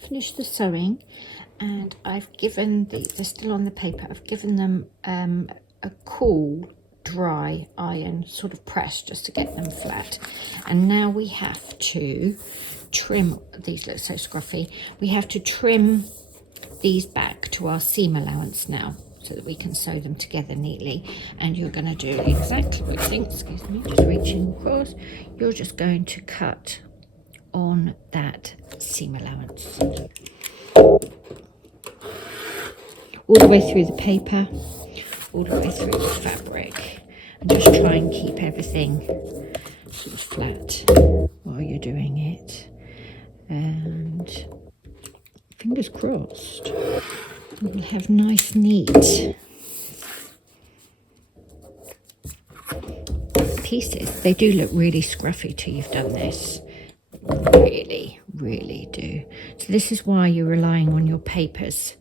finished the sewing, and I've given they're still on the paper, I've given them a cool dry iron sort of press just to get them flat. And now we have to trim, these look so scruffy, we have to trim these back to our seam allowance now so that we can sew them together neatly. And you're going to do exactly what I think, excuse me, just reaching across, you're just going to cut on that seam allowance all the way through the paper, all the way through the fabric, and just try and keep everything sort of flat while you're doing it. And fingers crossed, we'll have nice, neat pieces. They do look really scruffy till you've done this. Really, really do. So this is why you're relying on your papers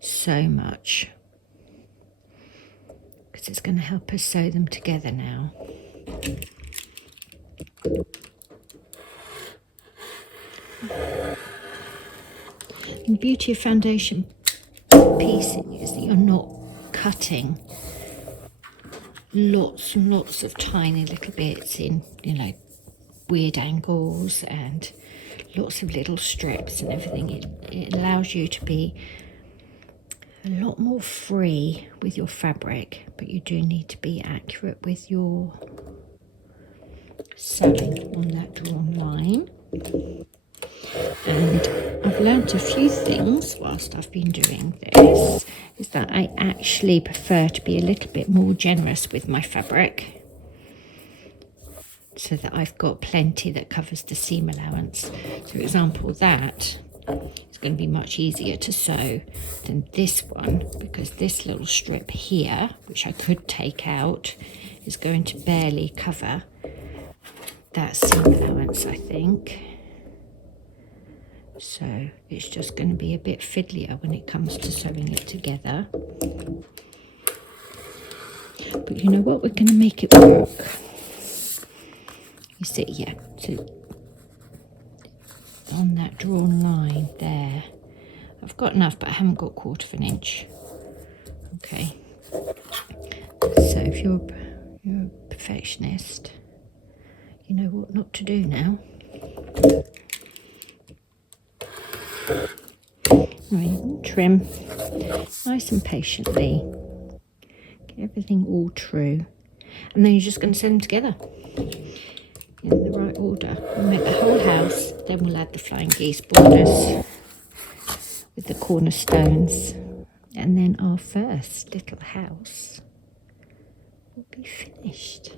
so much, because it's going to help us sew them together now. And the beauty of foundation piecing is that you're not cutting lots and lots of tiny little bits in, you know, weird angles and lots of little strips and everything. It allows you to be a lot more free with your fabric, but you do need to be accurate with your sewing on that drawn line. And I've learnt a few things whilst I've been doing this, is that I actually prefer to be a little bit more generous with my fabric so that I've got plenty that covers the seam allowance. So for example, that is going to be much easier to sew than this one, because this little strip here, which I could take out, is going to barely cover that seam allowance, I think. So it's just going to be a bit fiddlier when it comes to sewing it together. But you know what? We're going to make it work. You see, yeah, so on that drawn line there, I've got enough, but I haven't got 1/4 inch. Okay. So if you're a perfectionist, you know what not to do now. Right, trim nice and patiently, get everything all true, and then you're just going to sew them together in the right order. We'll make the whole house, then we'll add the flying geese borders with the cornerstones, and then our first little house will be finished.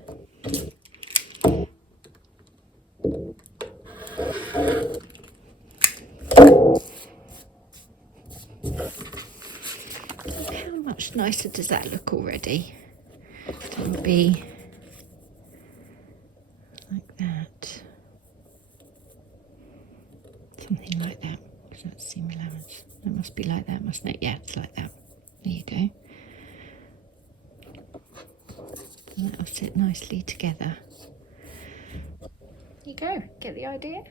How much nicer does that look already? It'll be like that. Something like that. Does that seem allowance? That must be like that, mustn't it? Yeah, it's like that. There you go. And that'll sit nicely together. There you go. Get the idea?